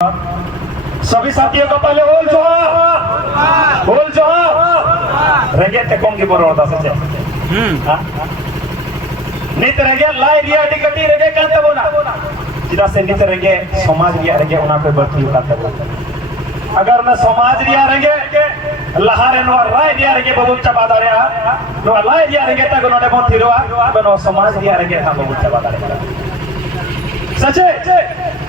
सभी साथियों का पहले होल जोहार रेगे ते कोंगी बरो दा सचे नित रेगे लाई रिया डिगटी रेगे कांते बोना जिदा से नित रेगे समाज रिया रेगे उना पे बर्ती कांते बोना अगर मैं समाज रिया रेगे लहारे नो राय रिया रेगे बबुल चबा दारेया नो लाई रिया रेगे ता गोनोडे बोन थिरोआ बनो समाज रिया रेगे ता बबुल चबा दारेया सचे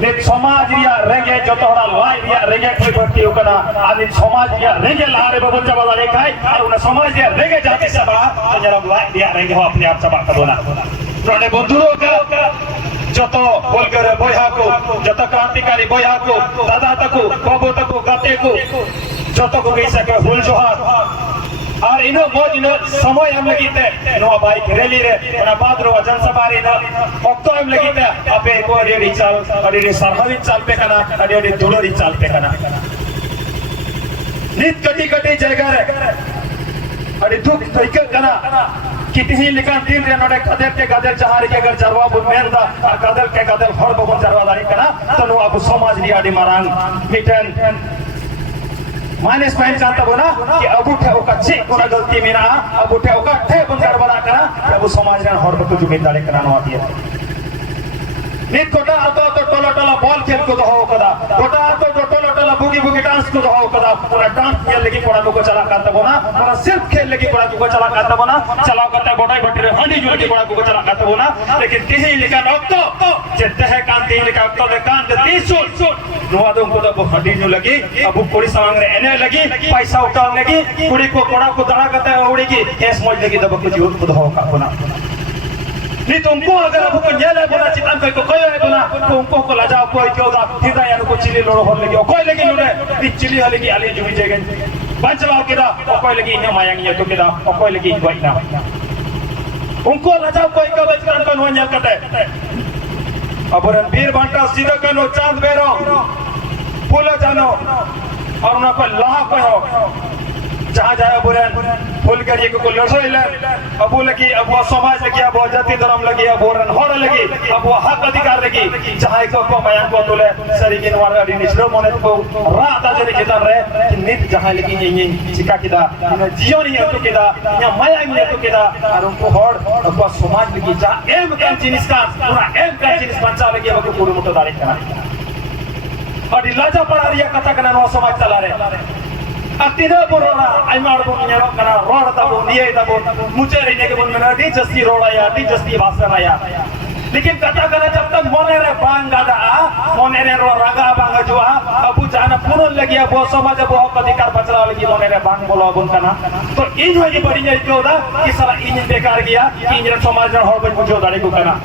नित समाज रिया रेगे जो तोड़ा लाई रिया रेगे कोई भर्ती होकना आदि समाज रिया रेगे लहारे बबुल चबा दारे खाई और उन समाज रिया रेगे जाति सबा जरा लाई रिया रेगे हो अपने आप चबा कदोना नोडे बंधुओं का जतो बोलकर बयहा को जतो क्रांतिकारी बयहा को दादा तको बाबू तको गाते को जतो को कहि सके हुल जोहार और इनो मोज इनो समय हम लगीते नो बाइक रैली रे ओना बाद रो जनसभा रे ओक्तो हम लगीते आपे को रेडी चाल अडी सरहवी चाल पे कना अडी दुलोरी चाल पे कना नित कटी कटी जगह रे अडी दुख तइक कना कितही लिखन दिन रे नोडे गदर के गदर जहार के अगर जरवा बुन मेरदा गदर के गदर हर बबन जरवा दारी कना तनो अब समाज री आडी मारांग मिटन माइनस पॉइंट जानता बोना कि अब उठे ओका चेक कोना गलती मेरा अब उठे ओका ठे बंदर बना करा अब समाज रे हर बको जिम्मेदारी करानो आती है नित कोटा आतो तो टोला टोला बॉल खेल को हो कदा कोटा आतो तो टोला टोला बुगी बुगी डांस को हो कदा पूरा डांस खेल लगी पड़ा को चला करता बोना पूरा सिर्फ खेल लगी पड़ा को चला करता बोना चलाओ करता बोटाई बटरे हंडी जो लगी पड़ा को चला करता बोना लेकिन तिही लिखा नक्तो जेते है कान तिही लिखा तो ले कान दे 30 नुआ दो को तो हंडी जो लगी अब कोड़ी सामंग रे एने लगी पैसा उठाव लगी कुड़ी को कोड़ा को दड़ा करता है उड़ी की केस मोज लगी दब को जीवन को हो का बोना नहीं तुमको अगर अब को ये ले बोला चितान को कोई है बोला तुमको को लाजाओ कोई क्यों दा हिदा यार को चिली लोड़ो हो लगी कोई लगी लुने ती चिली हले की आली जुबी जगन बचलाओ केदा कोई लगी इन मायांग ये तो केदा कोई लगी कोई ना उनको लाजाओ कोई का बचकान का नुआ न्याल कटे अब रणबीर बांटा सीधा कनो चांद बेरो फूलो जानो और ना को लाह कहो जहाँ जाए बुरन फूल कर ये को लड़ोई ले अब वो लगी अब वो समाज लगी अब वो जाति धर्म लगी अब वो रनहोड़ लगी अब वो हक अधिकार लगी जहाँ को बयान को तोले सरी के नवार अडी निश्रो मोने को रात आजरे केता रहे कि नित जहाँ लगी ये चिका किदा इन जियो नहीं तो किदा या माया नहीं तो किदा और उनको होड़ अब वो समाज लगी जहाँ एम का जिनिस का पूरा एम का जिनिस बंचा लगी अब को पूरी मुट्ठो दारी करना और लाजा पड़ा रिया कथा करना नो समाज चला रहे अतिदा बोरोना आइमार बो न्यारो कना रोड तबो निये तबो मुचे रिने के बन में डी जस्ती रोड़ा या डी जस्ती भाषा या लेकिन कथा करना जब तक मोने रे बांग गादा मोने रे रो रगा बांग जो अबु जाना पुनः लगी वो समाज वो अधिकार बचला लगी मोने रे बांग बोलो बन कना तो इन होगी बड़ी नहीं क्यों दा कि साला इन बेकार गया इन रे समाज रे होड़ बन बुझो दाड़ी को कना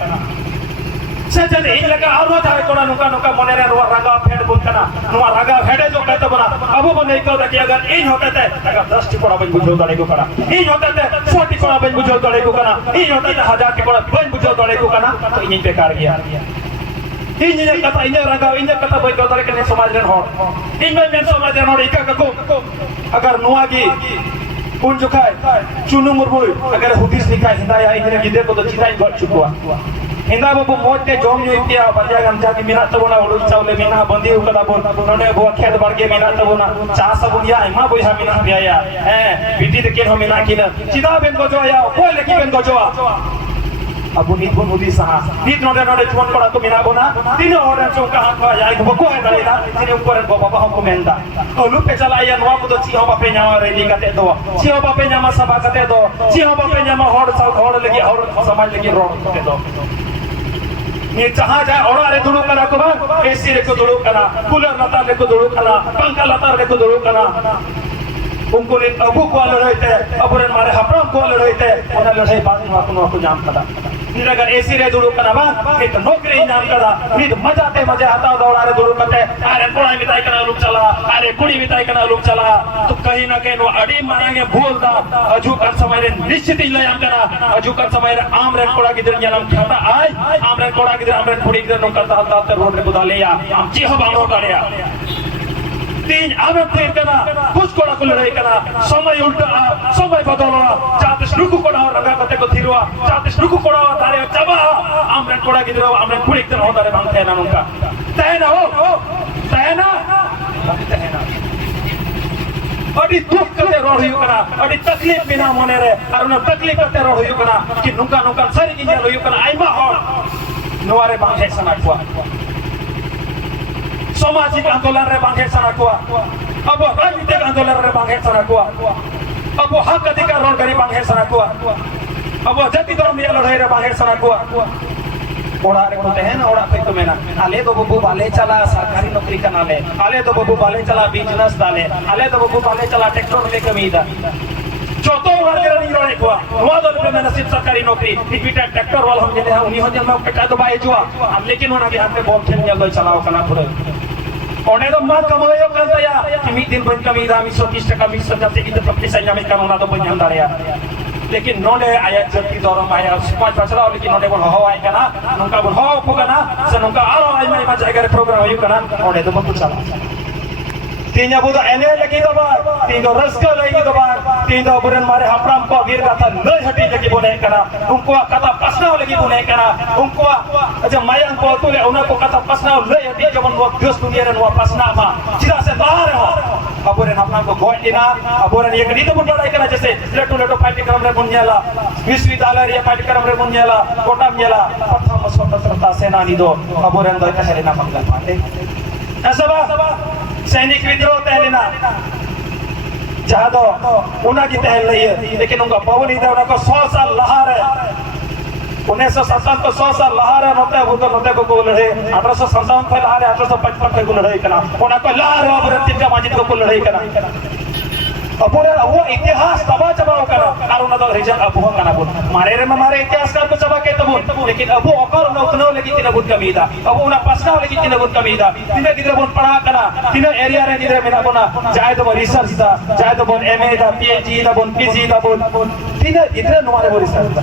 सजन इन लगा आरो थारे कोना नुका नुका मोने रे रो रगा फेड बुन कना नुआ रगा फेडे जो कहते बना अब बने को कि अगर इन होते थे अगर 10 टिकोड़ा बन बुझो दाड़ी को कना इन होते थे 100 टिकोड़ा बन बुझो दाड़ी को कना इन होते थे 1000 टिकोड़ा बन बुझो दाड़ी को कना तो इन बेकार गया इन कथा इन रगा इन कथा बन को दाड़ी के समाज रे हो इन में समाज रे हो इका को अगर नुआ की उन जो खाए चुनु मुरबुई अगर हुदिस निकाय हिंदाया इन गिदे को तो चिताई गट चुकुआ हिंदा बाबू मोटे जोम जो इतिया बंजा गमजा की मिना तबोना उडु चावले मिना बंदी उकदा बोन नने गो खेत बारगे मिना तबोना चा सबुन या मा बोइहा मिना बिया हैं बिटी त केन हो मिना किना चिदा बेन गो जोया कोई लेकी बेन गो जोआ अबु नीत बन हुदी सहा नीत नोडे नोडे जुन पड़ा को मिना बोना तीन ऑर्डर चो का हाथ या एक बको है दलेदा तिने ऊपर गो बाबा हमको मेंदा ओलु पे चला या नवा को तो ची हो बापे न्यामा रेडी कते दो ची हो बापे न्यामा सभा कते दो ची हो बापे न्यामा होड़ सब होड़ लगी और समाज लगी रोड कते दो ये जहाँ जाए और अरे दुड़ू करा को बा एसी रे को दुड़ू करा कूलर लता रे को दुड़ू करा पंखा लता रे को दुड़ू करा उनको ने अबू को लड़ते अब रे मारे हपरा को लड़ते उन्हें लड़ाई बात में को जाम करा निरगर एसी रे दुड़ू करा बा के तो नौकरी नाम करा नित मजाते मजा आता दौड़ा रे दुड़ू कते अरे कोड़ा बिताई कना लुक चला अरे कुड़ी बिताई कना लुक चला तो कहीं ना कहीं नो अड़ी मारेंगे भूल दा अजू कर समय रे निश्चित ही लयाम करा अजू कर समय रे आम रे कोड़ा की दिन नाम खाता आय आम रे कोड़ा की दिन आम रे कुड़ी की दिन नो करता हता रोड रे बुदा ले या हम जी हो बांगो करया तीन आवे फिर कना कुछ कोड़ा को लड़ाई कना समय उल्टा समय बदलना जाते शुरू कोड़ा रगा कते को थिरवा जाते शुरू कोड़ा तारे चबा आमरे कोड़ा गिदरो आमरे कुड़ी तरह होता रे भांगते ना नुका तैना हो तैना अड़ी दुख कते रोड हुई कना अड़ी तकलीफ बिना मने रे और उन तकलीफ कते रोड हुई कना कि नुका नुका सरी की हुई कना आइमा हर नोरे बांगे सना को सामाजिक आंदोलन रे बांगे सना को अब राजनीतिक आंदोलन रे बांगे सना को अब हक अधिकार रोड करी बांगे सना को अब जाति धर्म ये लड़ाई रे बांगे सना को ओड़ा रे बोलते हैं ना ओड़ा पे तो मेना आले तो बबू बाले चला सरकारी नौकरी करना ले आले तो बबू बाले चला बिजनेस डाले आले तो बबू बाले चला ट्रैक्टर ले कमीदा चौथो वर्ग रे नहीं रोने को हुआ तो पे मैंने सिर्फ सरकारी नौकरी बिटा ट्रैक्टर वाला हम जने उन्हीं हो जन में कटा तो बाय जुआ अब लेकिन होना के हाथ में बॉल खेल गया चलाओ कना पूरे ओने तो मार कमायो करता या कि मी दिन बन कमीदा मी 130 टका मी सजाते की तो पैसा में कानून तो बन जाता रे लेकिन नोने आया जति दरम आया समाज बचला लेकिन नोने बोल हो आय कना नुका बोल हो पुगना से नुका आरो आय में जायगा रे प्रोग्राम होय कना ओने तो बन चला तीन बुदा एने लगी तो बार तीन तो रस्का लगी तो बार तीन तो बुरन मारे हपराम को वीर गाथा न हटी लगी बोले कना उनको कथा पसना लगी बोले कना उनको अच्छा मायन को तो उना को कथा पसना ले हटी जब वो दोस्त दुनिया रे वो पसना मा चिरा से बाहर हो अबोरे अपना को गोय दिना अबोरे ये कनी तो बुंडा कना जैसे लेटो लेटो पाठ्यक्रम रे बुनियाला विश्वविद्यालय रे पाठ्यक्रम रे बुनियाला कोटा मियाला प्रथम स्वतंत्रता सेनानी दो अबोरे अंदर कहले ना मंगल पांडे ऐसा सैनिक विद्रोह तहलेना जहाँ तो उन्हें की तहल रही है लेकिन उनका पवन ही था उनका 100 साल लहार है 1957 को 100 साल लहार है नोते वो तो नोते को लड़े 1857 पे लहार है 1855 को लड़ाई करना उन्हें को लहार है और तिनका माजिद को लड़ाई करना अब वो इतिहास तबा चबा करा और उन्हें तो रीजन अब वो करना बोल मारे रे मारे इतिहास का तो चबा के तब लेकिन अब वो अकर उन्हें उतना लेकिन तीन बुत कमी था अब उन्हें पसना लेकिन तीन बुत कमी था तीन किधर बोल पढ़ा करा तीन एरिया रे किधर मेरा बोला जाए तो वो रिसर्च था जाए तो बोल एमए था पीएचडी था बोल पीजी था बोल तीन इधर हमारे वो रिसर्च था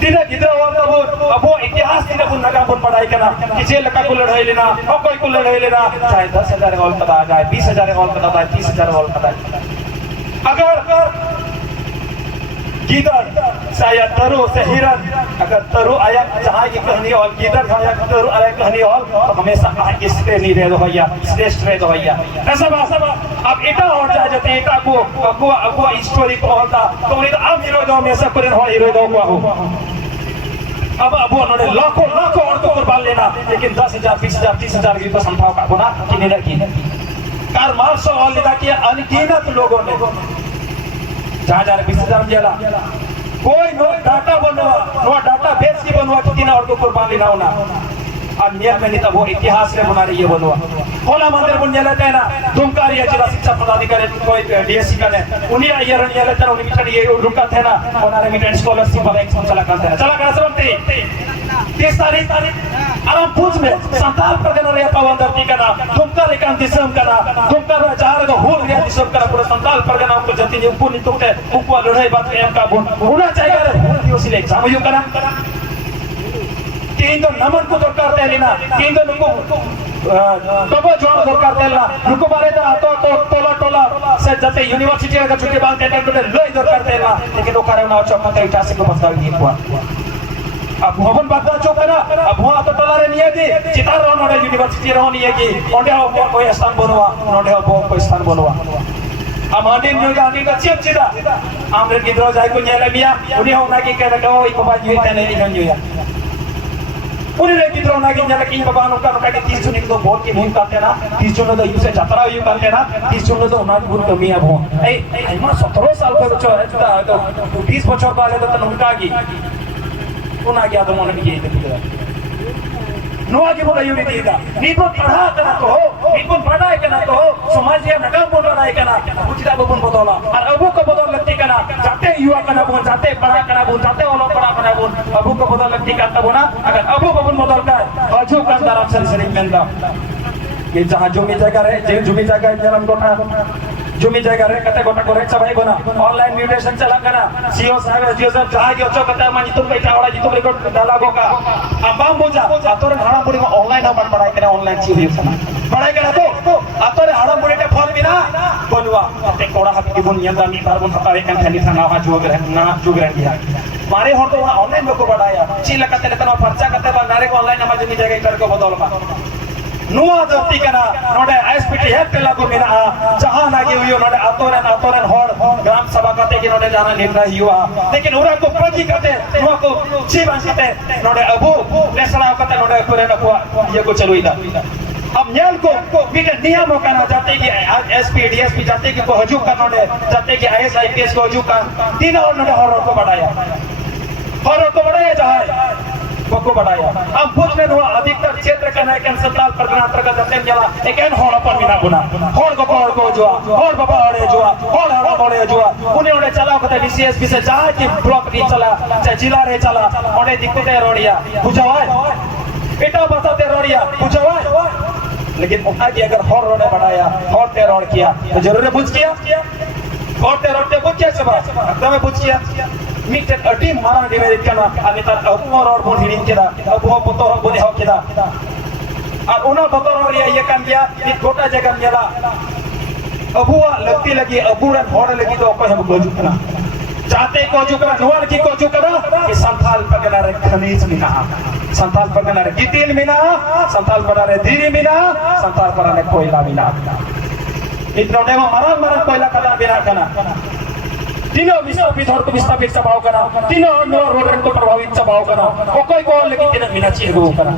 तीन किधर और था बोल अब वो इतिहास तीन बोल नगा बोल पढ़ाई करना किसी लड़का को लड़ाई लेना और कोई को लड़ाई लेना चाहे 10,000 गोल पता जाए 20,000 गोल पता जाए 30,000 गोल पता अगर गीदड़ शायद तरु से हिरन अगर तरु आया जहाँ की कहानी और गीदड़ आया तरु आया कहानी और तो हमेशा इससे नहीं रह दो भैया श्रेष्ठ रह दो भैया ऐसा अब इटा और जाए जाते इटा को अगुआ स्टोरी को होता तो उन्हें अब हीरो दो हमेशा कोई हीरो दो को अब उन्होंने लाखों लाखों औरतों को बाल लेना लेकिन 10,000 20,000 30,000 की तो संभाव का गुना कि नहीं रखी कार मार्शल हॉल लिखा किया अनगिनत लोगों ने जहाँ जा रहे 20,000 जेला कोई नो डाटा बनवा नो डाटा बेस की बनवा कितनी और को कुर्बान लेना होना और नियम में नहीं था वो इतिहास में बना रही है बनवा होला मंदिर बन जाता है ना दुमकारी है जिला शिक्षा पदाधिकारी कोई डीएससी का ने उन्हीं ये रन ये लेते उन्हीं मिशन ये रुका थे ना उन्होंने मिशन स्कॉलरशिप वाला एग्जाम चला करते हैं चला कर सकते 30 तारीख आराम पूछ में संताल परगना रे पावन धरती का ना दुमका रे कांति सम का ना दुमका रे चार को होल रे दिसम का पूरा संताल परगना को जति ने पुनि तुके उनको लड़ाई बात एम का बोल होना चाहिए रे दिवस ले एग्जाम यो करा तीन तो नमन को दरकार है लेना तीन तो नुको तब जोड़ दरकार है लेना नुको बारे तो टोला टोला से जते यूनिवर्सिटी का छुट्टी बांध के ले दरकार है लेना लेकिन वो कारण ना चौक 88 को बदलाव नहीं हुआ अब भवन बात चो करा अब वहां तो टोला रे नहीं है कि चितार रोन ओडे यूनिवर्सिटी रोन नहीं है कि ओडे हो कोई स्थान बनवा ओडे हो कोई स्थान बनवा हम आने न्यू जानी का चिप चिदा हमरे गिद्रो जाय को नेले बिया उनी हो ना कि के को ई बाबा जी तने नहीं गन जुया उनी रे गिद्रो ना कि नेले कि बाबा नु का के 30 जन को वोट की भूल करते ना 30 जन तो यूसे जतरा यू करते ना 30 जन तो ना भूल कमी अब हो ए हम 17 साल को बच्चा है तो 20 बच्चों वाले तो उनका की उना क्या तो मन ये देखिए नुआ की बोला यूरी दीदा नीपन पढ़ा कना तो नीपन पढ़ाई कना तो समाज या नगम बोल रहा है कना उचिता बबन बदला और अबू को बदल लगती कना जाते युवा कना बोल जाते पढ़ा कना बोल जाते वो लोग पढ़ा कना बोल अबू को बदल लगती करता बोला अगर अबू बबन बदल का अजू कंदार अफसर शरीफ मेंदा ये जहां जमी जगह है जे जमी जगह जन्म कोठा जमी जगह रे कते गोटा करे सबाई बना ऑनलाइन म्यूटेशन चला कना सीओ साहब एसडीओ साहब जहां के अच्छो कते मानी तुम बैठा वाला जितु रिकॉर्ड डाला गोका अबाम बोजा आतोरे हाड़ा बुड़ी में ऑनलाइन हम पढ़ाई करे ऑनलाइन ची हुई सना पढ़ाई करे तो आतोरे हाड़ा बुड़ी के फल बिना बनवा ते कोड़ा हाथ की बुन यंदा मी बार बुन हतावे कन थनी थाना हा जोग रह ना जोग रह गया मारे हो तो ऑनलाइन में को बढ़ाया ची लकते तना पर्चा कते बा नारे को ऑनलाइन हम जमी जगह कर को बदल बा नुआ दत्ती कना नोडे एसपीटी हेक्ट लागू मिना जहां नागी हुयो नोडे आतोरे lagi node jana nirna hiwa lekin ura ko paji kate nuwa ko chiban kate node abu lesala kate node pure na ko ye ko chaluida अब न्याल को बिना नियम करना चाहते कि एसपी डीएसपी चाहते कि को हजू करना नोडे चाहते कि आईएएस आईपीएस को हजू कर तीन और नोडे हॉरर को बढ़ाया चाहे को बढ़ाया अब पूछने हुआ अधिकतर क्षेत्र का है कैन सत्ताल परगना अंतर्गत जतेन जला एक एन हॉर पर बिना गुना हॉर को जुआ हॉर बाबा अड़े जुआ हॉर बड़े जुआ उन्हें उन्हें चला कहते डीसीएसपी से जहां की ब्लॉक दी चला चाहे जिला रे चला ओडे दिक्कते रोडिया बुझावा बेटा बताते रोडिया बुझावा लेकिन आगे अगर हॉर रोड बढ़ाया हॉर टेरोड किया तो जरूर बुझ किया हॉर टेरोड ते बुझ किया सब एकदम बुझ किया मीटर अटी मारा डिवेट करना आगे तर अबुआ रोड बोन हिडिन केदा अबुआ बतोर बोने हो केदा और उना बतोर ये काम किया नी गोटा जगह मेला अबुआ लगती लगी अबुरन हॉर लगी तो कोई हम गोजु करा चाहते को जो करा नोर की को जो करा कि संथाल पगना रे खनिज मिना संथाल पगना रे गितिल मिना संथाल पगना रे धीरी मिना संथाल पगना रे कोयला मिना इतना डेमा मरण कोयला कदा बिना कना तीनों विस्थापित और को विस्थापित सभाव करा तीनों नोर रोडन को प्रभावित सभाव करा कोई को लेकिन तीन मिना चाहिए वो करा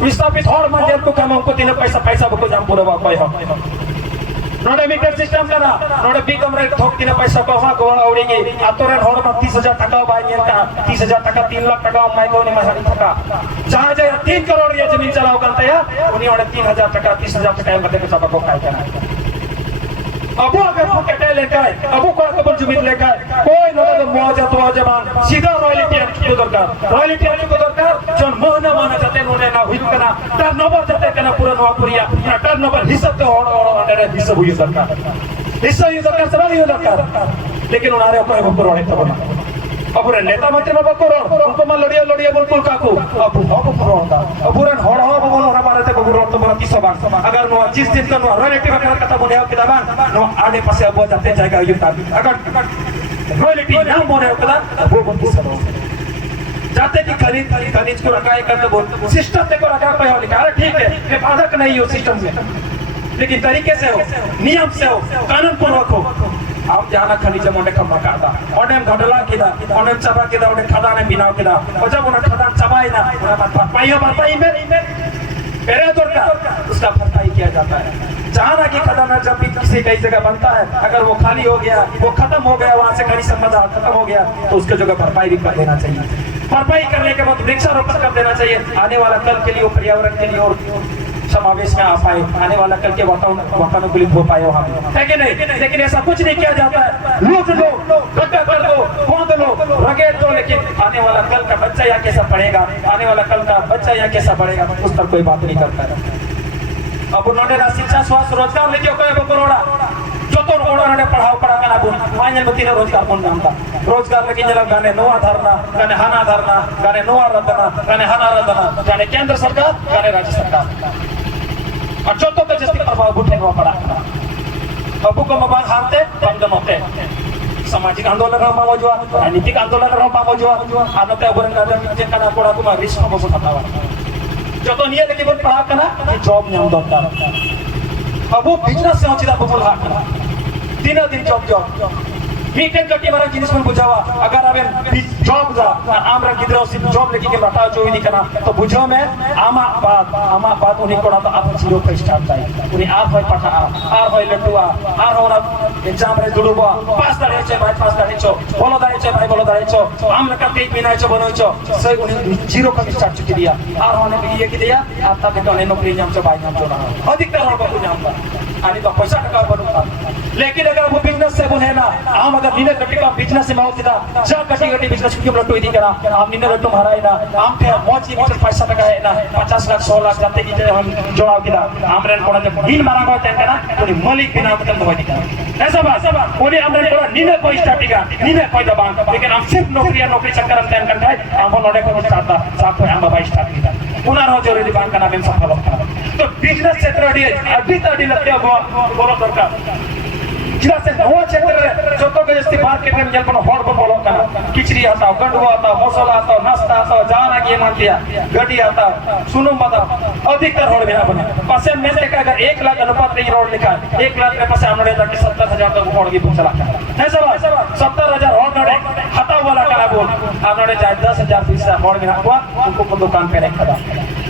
विस्थापित और मंदिर को काम हमको तीनों पैसा को जाम पूरा कोई हो नोडे मीटर सिस्टम करा नोडे बी कमरे ठोक तीन पैसा को वहां को औड़ेगी आतोरन हर में 30,000 टका बाई का 30,000 टका 3 लाख टका माई को ने मसाली टका जहां जे 3 करोड़ ये जमीन चलाओ करते हैं उन्हीं ओडे 3,000 टका 30,000 टका मते के सब को काय करना अबू अगर वो कटे लेकर अबू को कबल जमीन लेकर कोई नोडे मुआवजा तो जमान सीधा रॉयल्टी को दरकार जो मोहना माना जाते नोने ना हुई कना टर्नओवर जाते कना पूरा नवा पुरिया ना टर्नओवर हिसाब तो और अंडर हिसाब हुई दरकार हिसाब हुई दरकार सब हुई दरकार लेकिन उनारे को बकर वाले तो बना अबुरे नेता मंत्री में बकर उनको मा लड़िया बोल काकू अबू बकर अबुरन हड़ बोल हरा मारते बकर तो बना 30 बार अगर नो जिस दिन का नो रॉयल्टी बकर कथा बोले हो किदा नो आगे पासे अब जाते जाएगा युद्ध अगर रॉयल्टी नाम बोले हो किदा वो 30 जाते कि खनिज को रखा है करते बोल सिस्टम से को रखा पे हो लिखा अरे ठीक है ये बाधक नहीं हो सिस्टम से लेकिन तरीके से हो नियम से हो कानून पूर्वक हो आप जाना खनिज मोंडे खम्मा काटा ओडे घडला किदा ओडे चबा किदा ओडे खदाने बिनाव किदा और जब उन्हें खदान चबाई ना उन्हें भरपाई में मेरे दरकार उसका भरपाई किया जाता है जहाँ की खदाना जब भी किसी कई जगह बनता है अगर वो खाली हो गया वो खत्म हो गया वहां से खनिज संपदा खत्म हो गया तो उसके जगह भरपाई भी कर देना चाहिए भरपाई करने के बाद वृक्षारोपण कर देना चाहिए आने वाला कल के लिए पर्यावरण के लिए और समावेश में आ पाए आने वाला कल के वातानुकूलित हो पाए वहां है कि नहीं लेकिन ऐसा कुछ नहीं किया जाता है लूट लो गड्ढा कर दो खोद लो रगेड़ दो लेकिन आने वाला कल का बच्चा यहाँ कैसा पढ़ेगा आने वाला कल का बच्चा यहाँ कैसा पढ़ेगा उस पर कोई बात नहीं करता है अब उन्होंने शिक्षा स्वास्थ्य रोजगार लेके करोड़ा जो तो उन्होंने पढ़ाओ पढ़ा करना बोल मायने में तीन रोजगार बोल नाम था रोजगार लेकिन जब गाने नोआ धरना गाने हाना धरना गाने नोआ रदना गाने हाना रदना गाने केंद्र सरकार गाने राज्य सरकार और जो तो जस्ती प्रभाव उठने को पड़ा अबू को मबान हानते बंद होते सामाजिक आंदोलन रमा मौजूद राजनीतिक आंदोलन रमा मौजूद आनते अबरंगा जे कना कोड़ा तुम रिस्क को बतावा जो तो निये लेकिन बोल पढ़ा करना कि जॉब नाम दरकार अबू बिजनेस से होचिदा बबुल हा दिन जॉब मीटिंग कटी मारा जिनिस मन बुझावा अगर आबे जॉब जा आमरा गिदरो सिर्फ जॉब लेके के बता जो नहीं करना तो बुझो में आमा बात उन्हीं कोड़ा तो आप जीरो पे स्टार्ट जाए उन्हीं आर होय पटा आर होय लटुआ आर होरा एग्जाम रे जुड़बो पास दाड़े छे भाई पास दाड़े छो बोलो दाड़े छे भाई बोलो दाड़े छो आम लका 3 महीना छो बनो छो सही उन्हीं जीरो का स्टार्ट चुकी दिया आर होने के लिए की दिया आता के तो नौकरी नाम छो भाई नाम छो ना अधिकतर और को नाम बा आनी तो पैसा टका बनता लेकिन अगर वो बिजनेस से बने ना आम अगर निने कटी का बिजनेस से माउतिदा जा कटी बिजनेस क्यों लटो इदी करा आम निने लटो माराई ना आम के मोची मीटर पैसा टका है ना 50 लाख 100 लाख जाते की हम जोड़ाव किदा आम रेन कोड़ा जब बिल मारा गो तेन ना उनी मालिक बिना मतलब दवाई दिखा ऐसा बात उनी आम रेन कोड़ा निने कोई स्टार्टिंग निने कोई दबान लेकिन हम सिर्फ नौकरी चक्कर हम तेन कंठाई आम नोडे को स्टार्ट था साथ में हम बाई स्टार्ट किया पुनः रो जरूरी बांध का नाम सफल होता तो बिजनेस क्षेत्र अभी लगते हो बोलो दरकार चिरा से नवा क्षेत्र जो तो के जस्ती मार्केट में जल पर हॉर पर बोलो कना किचरी आता गंडवा आता मसाला आता नाश्ता आता जाना के मान दिया गड्डी आता सुनो मत अधिकतर रोड बिना बने पासे में देखा अगर 1 लाख अनुपात नहीं रोड लिखा 1 लाख के पासे हमने तक 70,000 तक रोड की चला है सब 70,000 रोड नड़े हटा वाला कला बोल हमने जाए 10,000 20 रोड बिना हुआ उनको दुकान पे रखा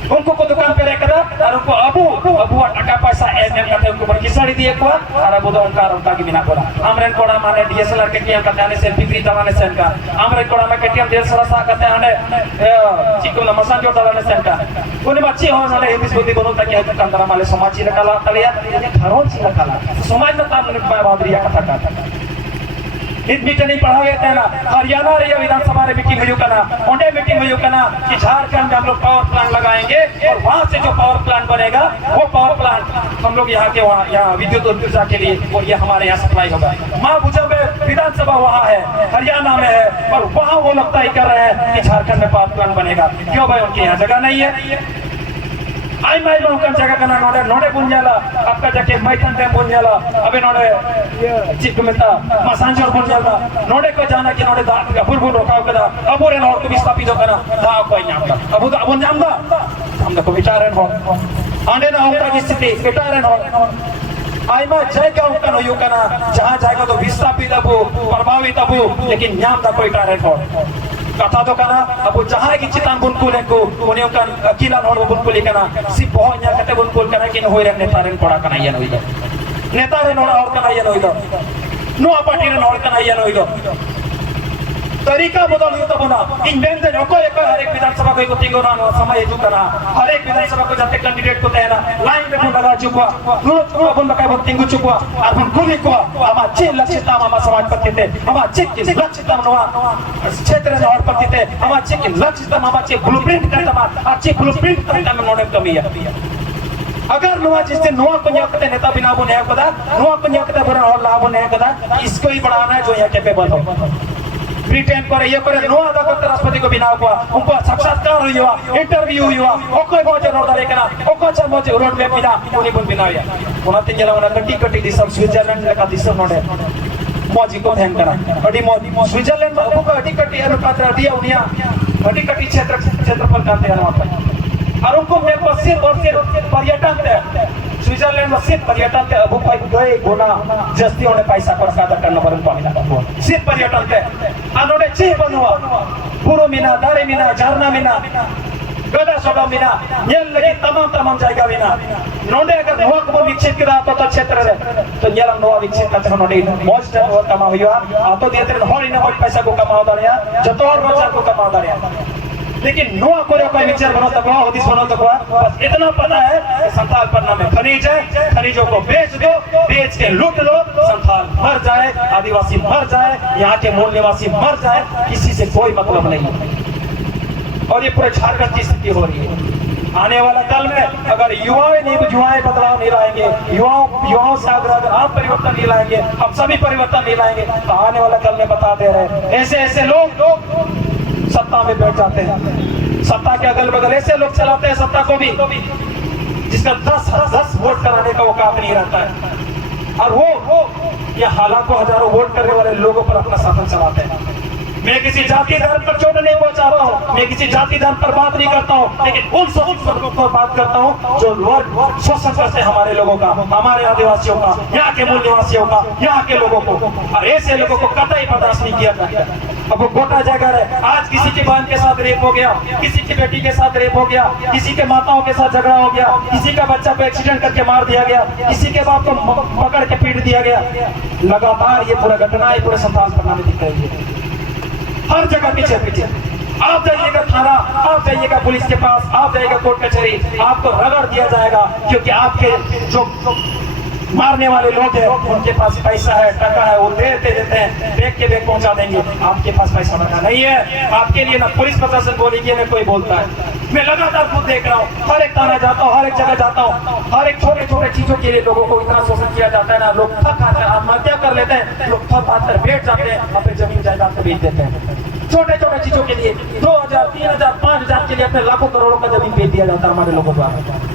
उनको को दुकान पे रखा और उनको अबू टका पैसा एमएम करते उनको पर किसाड़ी दिए को और अबू तो उनका की बिना कोड़ा हमरे कोड़ा माने डीएसएलआर केटीएम करते आने सेल्फी फ्री तवाने सेन का हमरे कोड़ा में केटीएम देर सरसा करते आने चिको नमसान जो तवाने सेन का उन्हें बच्चे हो ना ये बिस्कुट बनो ताकि कंदरा माले समाज ची लकाला तलिया घरों ची लकाला समाज में ताम ने बादरिया कथा का इत मीटिंग नहीं पढ़ा गया था ना हरियाणा रे विधानसभा रे मीटिंग हुई कना ओंडे मीटिंग हुई कना कि झारखंड में हम लोग पावर प्लांट लगाएंगे और वहां से जो पावर प्लांट बनेगा वो पावर प्लांट हम लोग यहाँ के वहाँ यहाँ विद्युत ऊर्जा के लिए और ये हमारे यहाँ सप्लाई होगा माँ भुजा में विधानसभा वहाँ है हरियाणा में है और वहाँ वो लोग तय कर रहे हैं कि झारखंड में पावर प्लांट बनेगा क्यों भाई उनके यहाँ जगह नहीं है आई माई लोग का जगह करना नोडे नोडे बुंजाला आपका जाके मैथन डैम बुंजाला अबे नोडे चिक मिलता मसांजर बुंजाला नोडे को जाना कि नोडे दा अपुर रोकाव कदा अपुरे नोड को विस्थापित करा दा को नामदा अबु नामदा हम को विचारन हो आने ना होता की स्थिति विचारन हो आई मा जाएगा उनका नो यू करना जहां जाएगा तो विस्थापित अबु प्रभावित अबु लेकिन नाम दा कोई टारन हो कथा तो करना अब जहाँ की चितान बुनकुल को उन्हें उनका अकेला नोड बुनकुल करना सी बहुत यहाँ कटे बुनकुल करना कि न होए रे नेता रे कोड़ा करना ये न होइलो नेता रे नोड और करना ये न होइलो नो पार्टी रे नोड करना ये न होइलो तरीका बदल हुई तो बना इन बेन दे नको एक हर एक विधानसभा को तिंगो ना समय जो करना हर एक विधानसभा को जाते कैंडिडेट को देना लाइन में लगा चुका रोज को अपन बकाय तिंगो चुका अपन गुली को हमा चे लक्षिता हमा समाज पत्ते थे हमा चे के लक्षिता नवा क्षेत्र में और पत्ते थे हमा चे के लक्षिता हमा चे ब्लूप्रिंट का तमा अच्छे ब्लूप्रिंट का तमा नोडे कमी है अगर नुआ जिससे नुआ को न्याकते नेता बिना बुने कदा नुआ को न्याकते बरा और लाभ बुने कदा इसको ही बढ़ाना है जो यहाँ कैपेबल हो ब्रिटेन पर ये पर नो आदा करते राष्ट्रपति को बिना हुआ उनको साक्षात्कार हुआ इंटरव्यू हुआ ओको मोजे नोडा लेकना ओको च मोजे रोड में बिना उनी बन बिना या उनाते गेला उना कटी कटी दिसम स्विट्जरलैंड लेका दिसम नोडे मोजी को ध्यान करा अडी मोजी स्विट्जरलैंड में ओको अडी कटी अनुपात अडी उनिया अडी कटी क्षेत्र पर करते हैं वहां पर और उनको में पश्चिम और पर्यटन थे स्विट्जरलैंड में सिर्फ पर्यटन थे अबू भाई गए गुना जस्ती उन्हें पैसा पर सादा करना पर पानी लगा सिर्फ पर्यटन थे अनोडे चे बनवा पूरो मीना दारे मीना झरना मीना गदा सोडा मीना ये लगे तमाम जायगा मीना नोडे अगर नोआ को विकसित करा तो क्षेत्र रे तो येला नोआ विकसित करते नोडे मोस्ट नोआ कमा हुआ आ तो देते होरी न होरी पैसा को कमाओ दरिया जतोर रोजगार को कमाओ दरिया लेकिन नुआ को कोई विचार बनो तक हदीस बनो तक बस इतना पता है कि संथाल पन्ना में खनिज है खनिजों को बेच दो बेच के लूट लो संथाल मर जाए आदिवासी मर जाए यहाँ के मूल निवासी मर जाए किसी से कोई मतलब नहीं और ये पूरे झारखंड की स्थिति हो रही है आने वाला कल में अगर युवाएं बदलाव नहीं लाएंगे युवाओं से अगर आप परिवर्तन नहीं लाएंगे हम सभी परिवर्तन नहीं लाएंगे तो आने वाला कल में बता दे रहे ऐसे लोग सत्ता में बैठ जाते हैं सत्ता के अगल बगल ऐसे लोग चलाते हैं सत्ता को भी जिसका 10 वोट कराने का औकात नहीं रहता है और वो या हालांकि हजारों वोट करने वाले लोगों पर अपना शासन चलाते हैं मैं किसी जाति धर्म पर चोट नहीं पहुंचाता हूँ मैं किसी जाति धर्म पर बात नहीं करता हूँ लेकिन उन लोगों पर बात करता हूँ जो शोषण करते हैं हमारे लोगों का हमारे आदिवासियों का यहाँ के मूल निवासियों का यहाँ के लोगों को और ऐसे लोगों को कतई बर्दाश्त नहीं किया जाता अब वो गोटा जगह है आज किसी की बहन के साथ रेप हो गया किसी की बेटी के साथ रेप हो गया किसी के माताओं के साथ झगड़ा हो गया किसी का बच्चा को एक्सीडेंट करके मार दिया गया किसी के बाप को पकड़ के पीट दिया गया लगातार ये पूरा घटना पूरे संथाल पन्ना में दिख रही है हर जगह पीछे आप जाइएगा थाना आप जाइएगा पुलिस के पास आप जाइएगा कोर्ट कचहरी आपको रगड़ दिया जाएगा क्योंकि आपके जो मारने वाले लोग हैं उनके पास पैसा है टका है वो देते हैं बैग के बैग पहुंचा देंगे आपके पास पैसा टका नहीं है आपके लिए ना पुलिस प्रशासन बोलेगी ना कोई बोलता है मैं लगातार खुद देख रहा हूँ हर एक थाना जाता हूँ हर एक जगह जाता हूँ हर एक छोटे चीजों के लिए लोगों को इतना शोषण किया जाता है ना लोग थक आकर आत्महत्या कर लेते हैं लोग थक आकर बैठ जाते हैं अपने जमीन जायदाद को बेच देते हैं छोटे चीजों के लिए 2000 3000 5000 के लिए अपने लाखों करोड़ों का जमीन बेच दिया जाता है हमारे लोगों द्वारा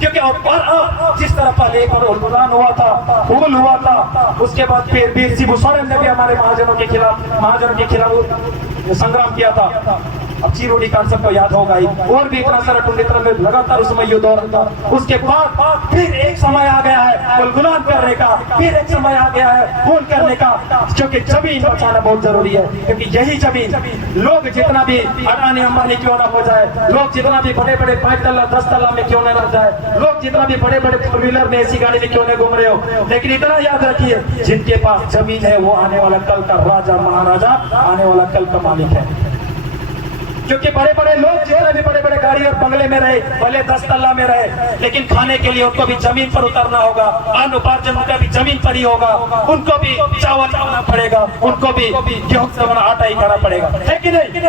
क्योंकि और जिस तरह पहले एक बार उलगुलान हुआ था, उगल हुआ था, उसके बाद फिर वीर सिबू सोरेन ने भी हमारे महाजनों के खिलाफ संग्राम किया था। अब चिरोड़ी का सबको याद होगा ही, और भी इतना सारा टुंडित्र में लगातार उस समय युद्ध हो रहा था। उसके बाद फिर एक समय आ गया है गुलगुलान करने का, फिर एक समय आ गया है खून करने का, क्योंकि जमीन बचाना बहुत जरूरी है। क्योंकि यही जमीन, लोग जितना भी अडानी अंबानी क्यों ना हो जाए, लोग जितना भी बड़े बड़े 5 तल्ला 10 तल्ला में क्यों ना लग जाए, लोग जितना भी बड़े बड़े 4 व्हीलर में ऐसी गाड़ी में क्यों ना घूम रहे हो, लेकिन इतना याद रखिए, जिनके पास जमीन है वो आने वाला कल का राजा महाराजा, आने वाला कल का मालिक है। क्योंकि बड़े बड़े लोग जितने भी बड़े बड़े गाड़ी और बंगले में रहे, भले 10 तल्ला में रहे, लेकिन खाने के लिए उनको भी जमीन पर उतरना होगा, अन्न उपार्जन उनका भी जमीन पर ही होगा, उनको भी चावल खाना पड़ेगा, उनको भी गेहूं से बना आटा ही खाना पड़ेगा, है कि नहीं?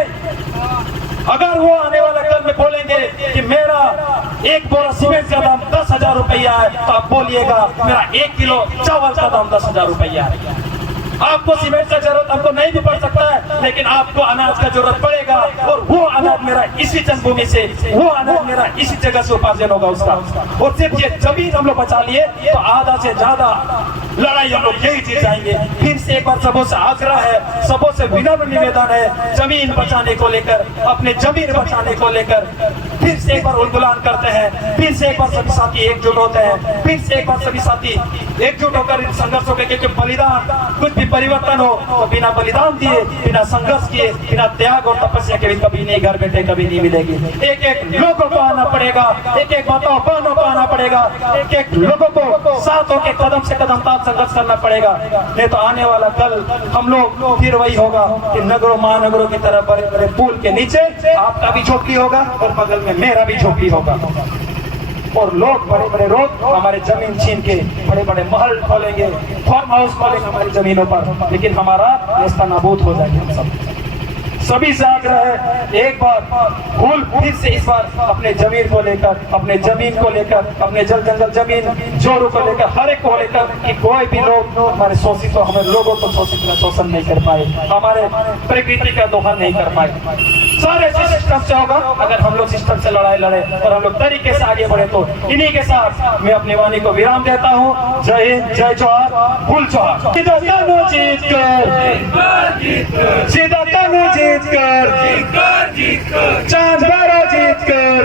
अगर वो आने वाला कल में बोलेंगे कि मेरा एक बोरा सीमेंट का दाम 10,000 रुपया है, तो आप बोलिएगा मेरा 1 किलो चावल का दाम 10,000 रुपया है। आपको सीमेंट का जरूरत हमको नहीं भी पड़ सकता है, लेकिन आपको अनाज का जरूरत पड़ेगा, और वो अनाज मेरा इसी जन्मभूमि से, वो अनाज मेरा इसी जगह से उपार्जन होगा उसका। और सिर्फ ये जमीन हम लोग बचा लिए तो आधा से ज्यादा लड़ाई हम लोग यही जीत जाएंगे। फिर से एक बार सबों से आग्रह है, सबों से विनम्र निवेदन है, जमीन बचाने को लेकर, अपने जमीन बचाने को लेकर फिर से एक बार उलगुलान करते हैं, फिर से एक बार सभी साथी एकजुट होते हैं, फिर से एक बार सभी साथी एकजुट होकर संघर्ष हो गए। क्योंकि बलिदान, कुछ भी परिवर्तन हो तो बिना बलिदान दिए, बिना संघर्ष किए, बिना त्याग और तपस्या के भी कभी नहीं घर बैठे कभी नहीं मिलेगी। एक एक लोगों को आना पड़ेगा, एक एक माताओं बहनों को आना पड़ेगा, एक एक लोगों को साथ होकर कदम से कदम ताल संघर्ष करना पड़ेगा। नहीं तो आने वाला कल हम लोग फिर वही होगा कि नगरों महानगरों की तरह बड़े बड़े पुल के नीचे आपका भी झोपड़ी होगा और बगल में मेरा भी झोपड़ी होगा, और लोग बड़े बड़े लोग हमारे जमीन छीन के बड़े बड़े महल खोलेंगे, फार्म हाउस खोलेंगे हमारी जमीनों पर, लेकिन हमारा रास्ता नाबूद हो जाएगा। हम सब सभी से आग्रह है, एक बार भूल फिर से इस बार अपने जमीन को लेकर, अपने जमीन को लेकर, अपने जल जंगल जमीन जोरों को लेकर, हर एक को लेकर कि कोई भी लोग हमारे शोषित हो, हमें लोगों को शोषित का शोषण नहीं कर पाए, हमारे प्रकृति का दोहन नहीं कर पाए। सारे सिस्टम से होगा अगर हम लोग सिस्टम से लड़ाई लड़े और हम लोग तरीके से आगे बढ़े। तो इन्हीं के साथ मैं अपनी वाणी को विराम देता हूँ। जय हिंद, जय जोहार, फुल जोहार। सीधा तनु जीत कर, सीधा तनु जीत कर, चांद बारा जीत कर,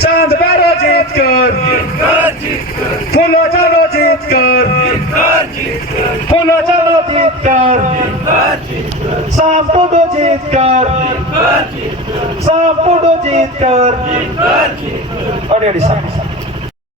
चांद बारा जीत कर, फूलो चलो जीत कर, फूलो चलो जीत कर, शाम को जीत कर, शाम को जीत कर, अरे